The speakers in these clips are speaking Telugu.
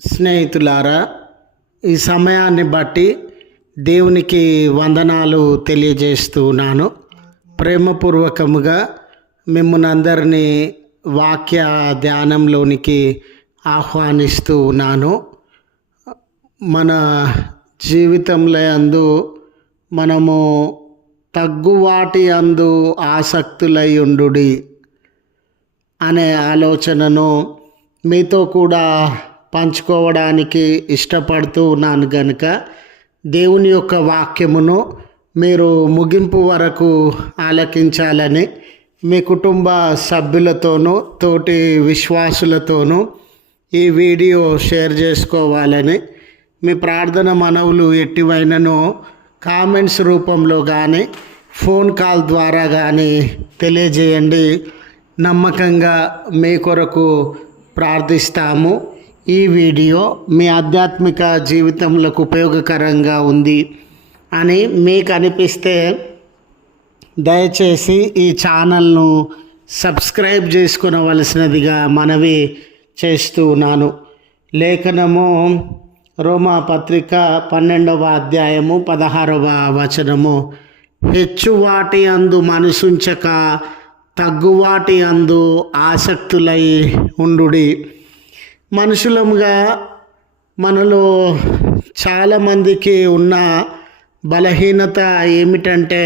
స్నేహితులారా ఈ సమయాన్ని బట్టి దేవునికి వందనాలు తెలియజేస్తున్నాను. ప్రేమపూర్వకముగా మిమ్మల్ని అందరినీ వాక్య ధ్యానంలోనికి ఆహ్వానిస్తూ ఉన్నాను. మన జీవితంలో అందు మనము తగ్గువాటి అందు ఆసక్తులై ఉండుడి అనే ఆలోచనను మీతో కూడా పంచుకోవడానికి ఇష్టపడుతూ ఉన్నాను గనుక దేవుని యొక్క వాక్యమును మీరు ముగింపు వరకు ఆలకించాలని మీ కుటుంబ సభ్యులతోనూ తోటి విశ్వాసులతోనూ ఈ వీడియో షేర్ చేసుకోవాలని మీ ప్రార్థన మనవులు ఎట్టివైనను కామెంట్స్ రూపంలో కానీ ఫోన్ కాల్ ద్వారా కానీ తెలియజేయండి. నమ్మకంగా మీ కొరకు ప్రార్థిస్తాము. ఈ వీడియో మీ ఆధ్యాత్మిక జీవితంలోకి ఉపయోగకరంగా ఉంది అని మీకు అనిపిస్తే దయచేసి ఈ ఛానల్ను సబ్స్క్రైబ్ చేసుకునవలసినదిగా మనవి చేస్తూ ఉన్నాను. లేఖనము రోమా పత్రిక పన్నెండవ అధ్యాయము పదహారవ వచనము. హెచ్చువాటి అందు మనసుంచక తగ్గువాటి అందు ఆసక్తులై ఉండుడి. మనుషులముగా మనలో చాలామందికి ఉన్న బలహీనత ఏమిటంటే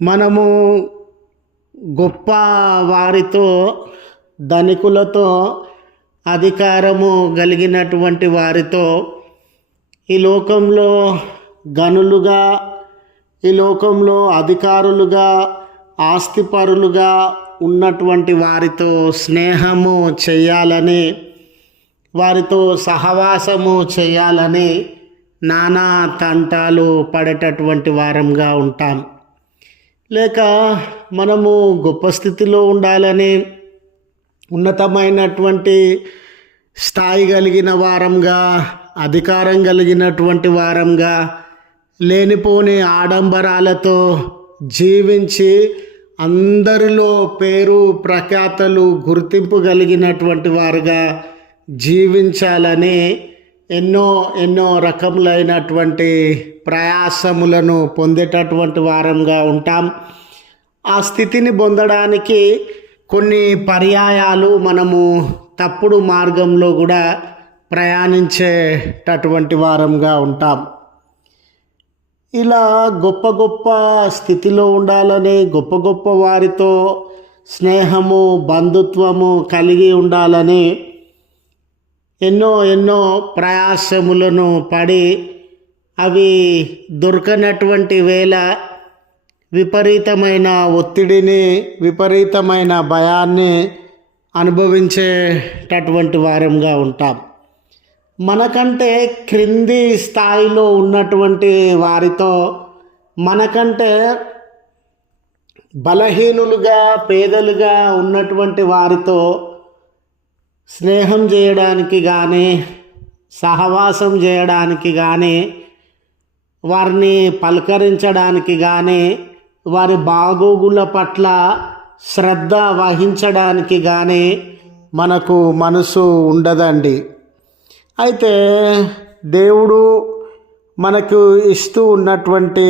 మనము గొప్ప వారితో ధనికులతో అధికారము కలిగినటువంటి వారితో ఈ లోకంలో గనులుగా ఈ లోకంలో అధికారులుగా ఆస్తిపరులుగా ఉన్నటువంటి వారితో స్నేహము చేయాలని వారితో సహవాసము చేయాలని నానా తంటాలు పడేటటువంటి వారంగా ఉంటాం. లేక మనము గొప్ప స్థితిలో ఉండాలని ఉన్నతమైనటువంటి స్థాయి కలిగిన వారంగా అధికారం కలిగినటువంటి వారంగా లేనిపోని ఆడంబరాలతో జీవించి అందరిలో పేరు ప్రఖ్యాతలు గుర్తింపు కలిగినటువంటి వారుగా జీవించాలని ఎన్నో ఎన్నో రకములైనటువంటి ప్రయాసములను పొందేటటువంటి వారంగా ఉంటాం. ఆ స్థితిని పొందడానికి కొన్ని పర్యాయాలు మనము తప్పుడు మార్గంలో కూడా ప్రయాణించేటటువంటి వారంగా ఉంటాం. ఇలా గొప్ప గొప్ప స్థితిలో ఉండాలని గొప్ప గొప్ప వారితో స్నేహము బంధుత్వము కలిగి ఉండాలని ఎన్నో ఎన్నో ప్రయాసములను పడి అవి దొరకనటువంటి వేళ విపరీతమైన ఒత్తిడిని విపరీతమైన భయాన్ని అనుభవించేటటువంటి వారంగా ఉంటాం. మనకంటే క్రింది స్థాయిలో ఉన్నటువంటి వారితో మనకంటే బలహీనులుగా పేదలుగా ఉన్నటువంటి వారితో స్నేహం చేయడానికి కానీ సహవాసం చేయడానికి కానీ వారిని పలకరించడానికి కానీ వారి బాగోగుల పట్ల శ్రద్ధ వహించడానికి కానీ మనకు మనసు ఉండదండి. అయితే దేవుడు మనకు ఇస్తూ ఉన్నటువంటి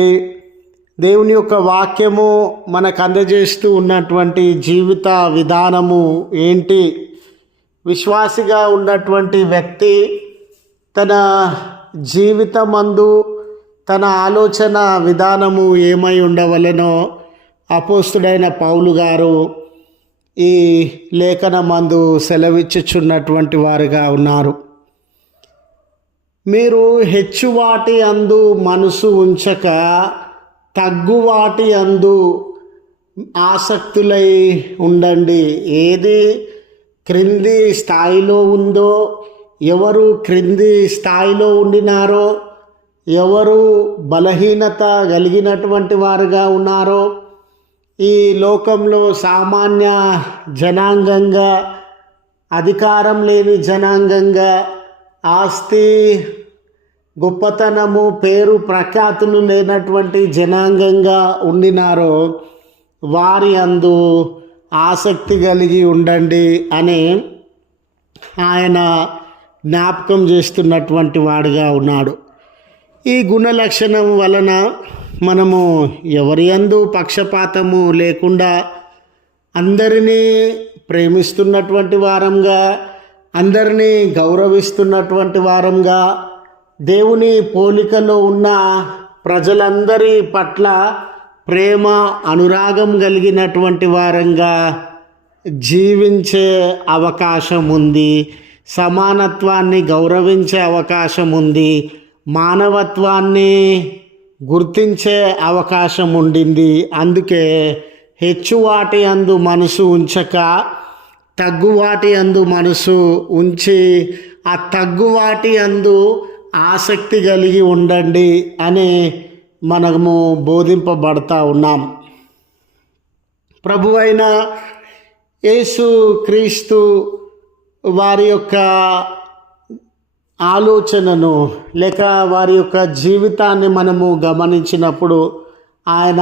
దేవుని యొక్క వాక్యము మనకు అందజేస్తూ ఉన్నటువంటి జీవిత విధానము ఏంటి? విశ్వాసిగా ఉన్నటువంటి వ్యక్తి తన జీవితమందు తన ఆలోచన విధానము ఏమై ఉండవలెనో అపోస్తుడైన పౌలు గారు ఈ లేఖనమందు సెలవిచ్చుచున్నటువంటి వారుగా ఉన్నారు. మీరు హెచ్చువాటి అందు మనసు ఉంచక తగ్గువాటి అందు ఆసక్తులై ఉండండి. ఏది క్రింది స్థాయిలో ఉందో ఎవరు క్రింది స్థాయిలో ఉండినారో ఎవరు బలహీనత కలిగినటువంటి వారుగా ఉన్నారో ఈ లోకంలో సామాన్య జనాంగంగా అధికారం లేని జనాంగంగా ఆస్తి గొప్పతనము పేరు ప్రఖ్యాతులు లేనటువంటి జనాంగంగా ఉండినారో వారి అందు ఆసక్తి కలిగి ఉండండి అని ఆయన జ్ఞాపకం చేస్తున్నటువంటి వాడుగా ఉన్నాడు. ఈ గుణ లక్షణం వలన మనము ఎవరి అందు పక్షపాతము లేకుండా అందరినీ ప్రేమిస్తున్నటువంటి వారంగా అందరినీ గౌరవిస్తున్నటువంటి వారంగా దేవుని పోలికలో ఉన్న ప్రజలందరి పట్ల ప్రేమ అనురాగం కలిగినటువంటి వారంగా జీవించే అవకాశం ఉంది సమానత్వాన్ని గౌరవించే అవకాశం ఉంది మానవత్వాన్ని గుర్తించే అవకాశం ఉండింది అందుకే హెచ్చువాటి అందు మనసు ఉంచక తగ్గువాటి అందు మనసు ఉంచి ఆ తగ్గువాటి అందు ఆసక్తి కలిగి ఉండండి అని మనము బోధింపబడతా ఉన్నాం. ప్రభు అయిన యేసు క్రీస్తు వారి యొక్క ఆలోచనను లేక వారి యొక్క జీవితాన్ని మనము గమనించినప్పుడు ఆయన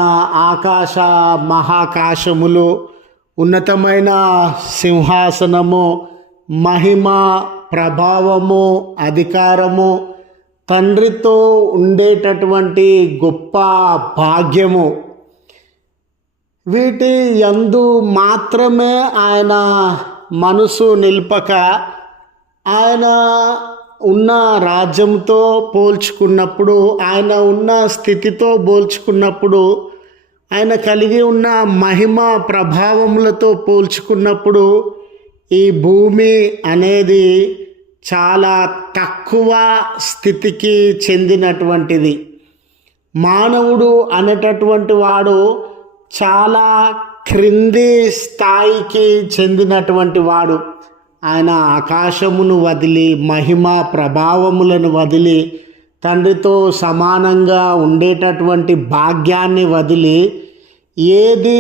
ఆకాశ మహాకాశములు ఉన్నతమైన సింహాసనము మహిమ ప్రభావము అధికారము తండ్రితో ఉండేటటువంటి గొప్ప భాగ్యము. వీటి యందు మాత్రమే ఆయన మనసు నిల్పక ఆయన ఉన్న రాజ్యంతో పోల్చుకున్నప్పుడు ఆయన ఉన్న స్థితితో పోల్చుకున్నప్పుడు ఆయన కలిగి ఉన్న మహిమ ప్రభావములతో పోల్చుకున్నప్పుడు ఈ భూమి అనేది చాలా తక్కువ స్థితికి చెందినటువంటిది. మానవుడు అనేటటువంటి వాడు చాలా క్రింది స్థాయికి చెందినటువంటి వాడు. ఆయన ఆకాశమును వదిలి మహిమ ప్రభావములను వదిలి తండ్రితో సమానంగా ఉండేటటువంటి భాగ్యాన్ని వదిలి ఏది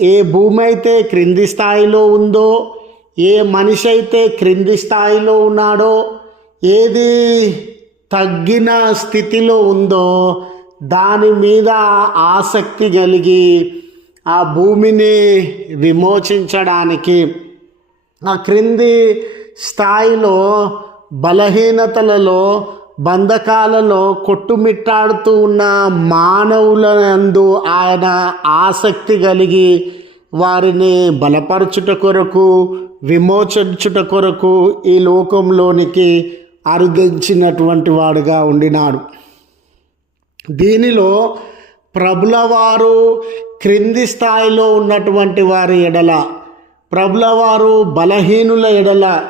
ఏ భూమి అయితే క్రింది స్థాయిలో ఉందో ఏ మనిషి అయితే క్రింది స్థాయిలో ఉన్నాడో ఏది తగ్గిన స్థితిలో ఉందో దాని మీద ఆసక్తి కలిగి ఆ భూమిని విమోచించడానికి ఆ క్రింది స్థాయిలో బలహీనతలలో బంధకాలలో కొట్టుమిట్టాడుతూ ఉన్న మానవులందు ఆయన ఆసక్తి కలిగి వారిని బలపరచుట కొరకు విమోచించుట కొరకు ఈ లోకంలోనికి అరుదించినటువంటి వాడుగా ఉండినాడు. దీనిలో ప్రభుల వారు క్రింది స్థాయిలో ఉన్నటువంటి వారి ఎడల ప్రభుల వారు బలహీనుల ఎడల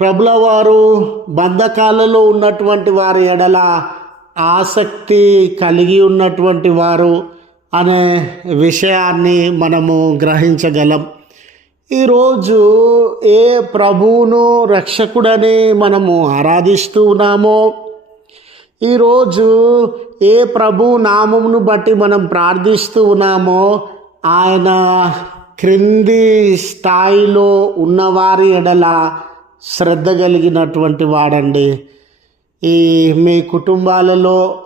ప్రభుల వారు బంధకాలలో ఉన్నటువంటి వారి ఎడల ఆసక్తి కలిగి ఉన్నటువంటి వారు అనే విషయాన్ని మనము గ్రహించగలం. ఈరోజు ఏ ప్రభువును రక్షకుడని మనము ఆరాధిస్తూ ఉన్నామో ఈరోజు ఏ ప్రభు నామమును బట్టి మనం ప్రార్థిస్తూ ఉన్నామో ఆయన క్రింది స్థాయిలో ఉన్నవారి ఎడల శ్రద్ధ కలిగినటువంటి వాడండి. ఈ మీ కుటుంబాలలో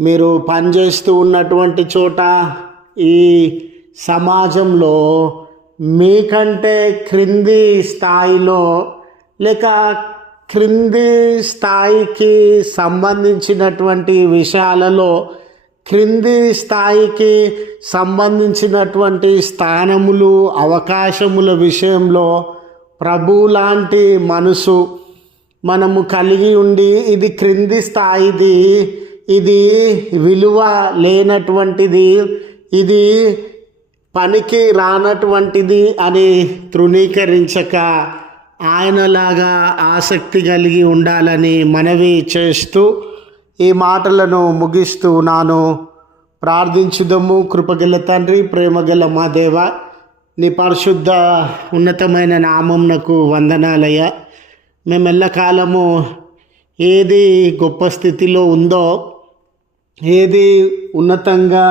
మీరు పనిచేస్తూ ఉన్నటువంటి చోట ఈ సమాజంలో మీకంటే క్రింది స్థాయిలో లేక క్రింది స్థాయికి సంబంధించినటువంటి విషయాలలో క్రింది స్థాయికి సంబంధించినటువంటి స్థానములు అవకాశముల విషయంలో ప్రభు లాంటి మనసు మనము కలిగి ఉండి ఇది క్రింది స్థాయిది ఇది విలువ లేనటువంటిది ఇది పనికి రానటువంటిది అని తృణీకరించక ఆయనలాగా ఆసక్తి కలిగి ఉండాలని మనవి చేస్తూ ఈ మాటలను ముగిస్తూ నాను ప్రార్థించుదము. కృపగల తండ్రి ప్రేమగల మా దేవ నీ పరిశుద్ధ ఉన్నతమైన నామంనకు వందనాలయ్య. మేము ఎల్లకాలము ఏది గొప్ప స్థితిలో ఉందో ఏది ఉన్నతంగా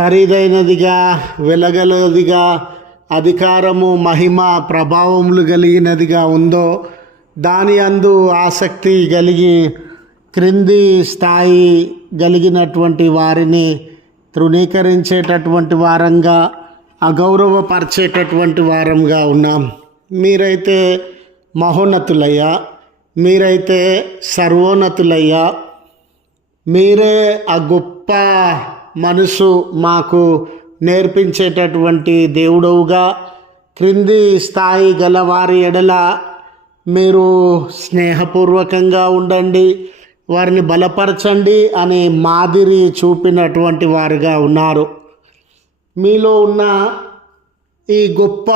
ఖరీదైనదిగా వెలగలదిగా అధికారము మహిమ ప్రభావములు కలిగినదిగా ఉందో దాని అందు ఆసక్తి కలిగి క్రింది స్థాయి కలిగినటువంటి వారిని తృణీకరించేటటువంటి వారంగా అగౌరవపరిచేటటువంటి వారంగా ఉన్నాం. మీరైతే మహోన్నతులయ్యా మీరైతే సర్వోన్నతులయ్యా మీరే ఆ గొప్ప మనసు మాకు నేర్పించేటటువంటి దేవుడవుగా. క్రింది స్థాయి గల వారి ఎడల మీరు స్నేహపూర్వకంగా ఉండండి. వారిని బలపరచండి అనే మాదిరి చూపినటువంటి వారుగా ఉన్నారు. మీలో ఉన్న ఈ గొప్ప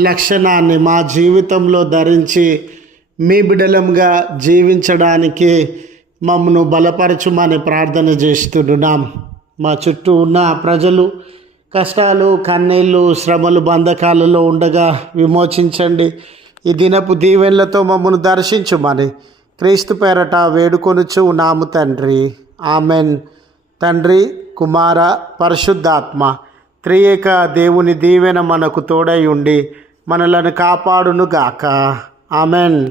లక్షణాన్ని మా జీవితంలో ధరించి మీ బిడలంగా జీవించడానికి మమ్మను బలపరచుమని ప్రార్థన చేస్తున్నాం. మా చుట్టూ ఉన్న ప్రజలు కష్టాలు కన్నీళ్ళు శ్రమలు బంధకాలలో ఉండగా విమోచించండి. ఈ దినపు దీవెనలతో మమ్మను దర్శించుమని క్రీస్తు పేరట వేడుకొనుచు నాము తండ్రి. ఆమెన్. తండ్రి కుమార పరిశుద్ధాత్మ త్రియేక దేవుని దీవెన మనకు తోడై ఉండి మనలను కాపాడునుగాక. ఆమెన్.